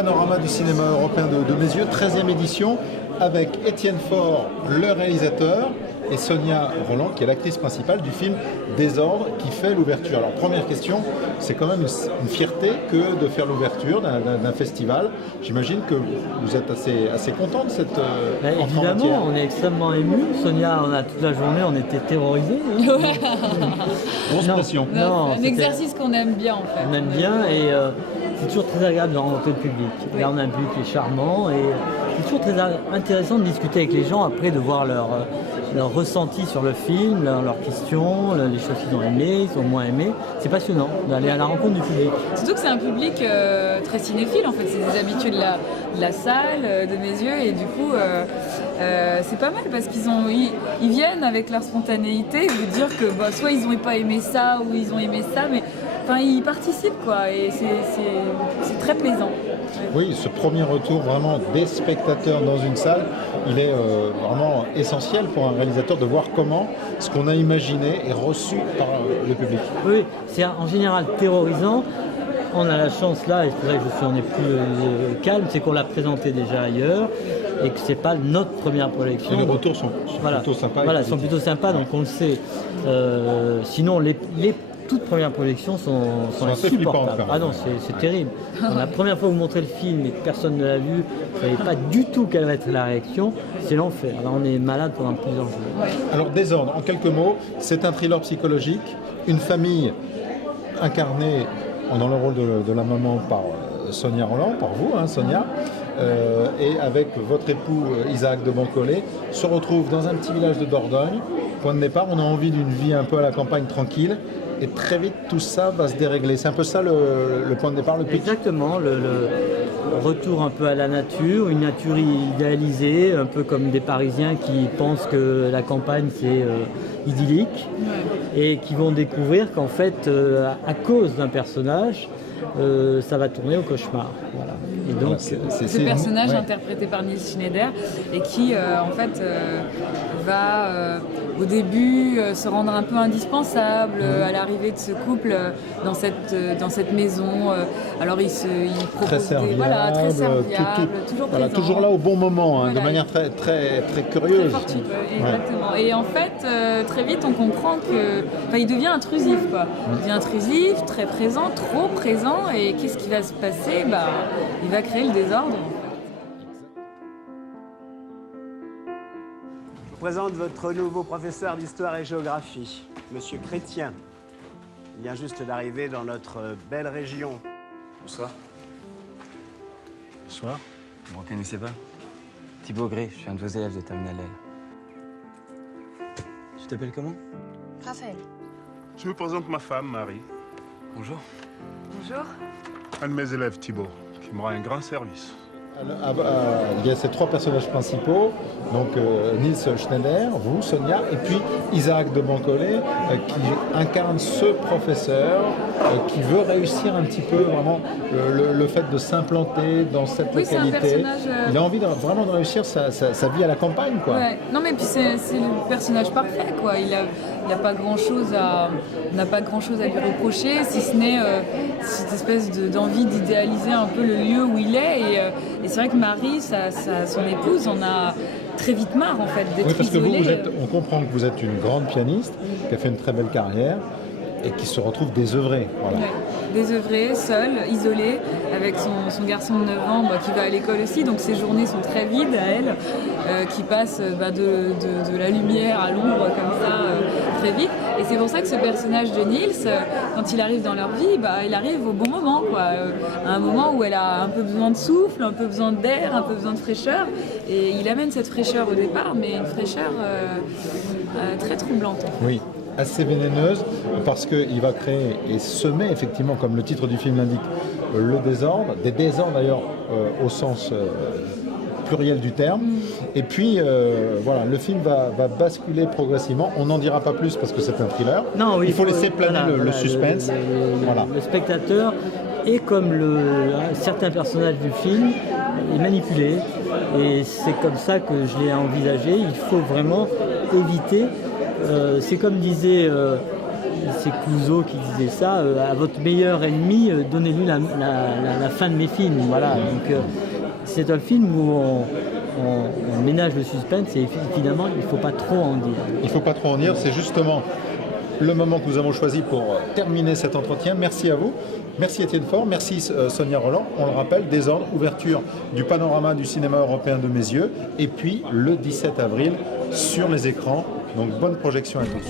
panorama du cinéma européen de mes yeux, 13e édition, avec Étienne Faure, le réalisateur, et Sonia Rolland, qui est l'actrice principale du film Désordre, qui fait l'ouverture. Alors, première question, c'est quand même une fierté que de faire l'ouverture d'un festival. J'imagine que vous êtes assez content de cette évidemment, on est extrêmement ému. Sonia, toute la journée, on était terrorisés. Grosse pression. Non, c'est un exercice qu'on aime bien, en fait. On aime bien, et c'est toujours très agréable de rencontrer le public. Oui. Là, on a un public qui est charmant, et c'est toujours très intéressant de discuter avec les gens après, de voir leur ressenti sur le film, leurs questions, les choses qu'ils ont aimées, ils ont moins aimé. C'est passionnant d'aller à la rencontre du public. Surtout que c'est un public très cinéphile, en fait. C'est des habitués de la salle, de mes yeux, et du coup, c'est pas mal parce qu'ils viennent avec leur spontanéité vous dire que soit ils n'ont pas aimé ça ou ils ont aimé ça, mais enfin, ils participent, quoi, et c'est très plaisant. Oui, ce premier retour vraiment des spectateurs dans une salle, il est vraiment essentiel pour un réalisateur de voir comment ce qu'on a imaginé est reçu par le public. Oui, c'est en général terrorisant. On a la chance là, et c'est pour ça que on est plus calme, c'est qu'on l'a présenté déjà ailleurs et que c'est pas notre première projection. Et les retours sont plutôt sympas. Voilà, sont plutôt sympas, donc on le sait. Sinon, les toutes premières projections sont insupportables. Ah non, c'est terrible. Quand la première fois que vous montrez le film et que personne ne l'a vu, vous ne savez pas du tout quelle va être la réaction, c'est l'enfer. Alors on est malade pendant plusieurs jours. Alors Désordre, en quelques mots, c'est un thriller psychologique, une famille incarnée dans le rôle de la maman par Sonia Rolland, par vous, hein, Sonia, et avec votre époux Isaac de Boncollet, se retrouve dans un petit village de Dordogne. Point de départ, on a envie d'une vie un peu à la campagne tranquille. Et très vite, tout ça va se dérégler. C'est un peu ça le point de départ, le pitch. Exactement, le retour un peu à la nature, une nature idéalisée, un peu comme des Parisiens qui pensent que la campagne c'est idyllique, et qui vont découvrir qu'en fait, à cause d'un personnage, ça va tourner au cauchemar. Voilà. Et donc, ce personnage interprété par Nils Schneider et qui en fait va au début se rendre un peu indispensable à l'arrivée de ce couple dans cette maison. Alors il propose très serviable, très serviable, toujours présent. Toujours là au bon moment, de manière très, très, très curieuse. Très fortuite, exactement. Et en fait, très vite, on comprend il devient intrusif, quoi. Il devient intrusif, très présent, trop présent. Et qu'est-ce qui va se passer ? Il va créer le désordre. Je vous présente votre nouveau professeur d'histoire et géographie, Monsieur Chrétien. Il vient juste d'arriver dans notre belle région. Bonsoir. Bonsoir. Vous me reconnaissez pas? Thibaut Gré, je suis un de vos élèves de Terminal L. Tu t'appelles comment? Raphaël. Je me présente ma femme, Marie. Bonjour. Bonjour. Un de mes élèves, Thibaut, qui me rend un grand service. Il y a ces trois personnages principaux, donc Nils Schneider, vous, Sonia, et puis Isaac de Boncollet, qui incarne ce professeur qui veut réussir un petit peu vraiment le fait de s'implanter dans cette localité. Il a envie vraiment de réussir sa vie à la campagne, quoi. Ouais. Non mais puis c'est le personnage parfait, quoi. Il n'a pas grand-chose à lui reprocher, si ce n'est cette espèce d'envie d'idéaliser un peu le lieu où il est. Et c'est vrai que Marie, son épouse, en a très vite marre, en fait, d'être isolée. Parce que on comprend que vous êtes une grande pianiste qui a fait une très belle carrière et qui se retrouve désœuvrée. Voilà. Ouais. Désœuvrée, seule, isolée, avec son garçon de 9 ans qui va à l'école aussi. Donc ses journées sont très vides à elle, qui passe de la lumière à l'ombre comme ça très vite. Et c'est pour ça que ce personnage de Nils, quand il arrive dans leur vie, il arrive au bon moment, quoi. À un moment où elle a un peu besoin de souffle, un peu besoin d'air, un peu besoin de fraîcheur. Et il amène cette fraîcheur au départ, mais une fraîcheur très troublante. Oui, assez vénéneuse, parce qu'il va créer et semer, effectivement, comme le titre du film l'indique, le désordre, des désordres d'ailleurs au sens pluriel du terme. Et puis, voilà, le film va basculer progressivement. On n'en dira pas plus parce que c'est un thriller. Non, oui, il faut laisser planer le suspense. Le spectateur est comme certains personnages du film, est manipulé. Et c'est comme ça que je l'ai envisagé. Il faut vraiment éviter. C'est comme disait c'est Clouseau qui disait ça, à votre meilleur ennemi, donnez-lui la fin de mes films. Voilà. Donc c'est un film où on ménage le suspense et finalement il ne faut pas trop en dire. Il ne faut pas trop en dire, c'est justement le moment que nous avons choisi pour terminer cet entretien. Merci à vous. Merci Étienne Faure, merci Sonia Rolland. On le rappelle, Désordre, ouverture du panorama du cinéma européen de mes yeux. Et puis le 17 avril sur les écrans. Donc bonne projection à tous.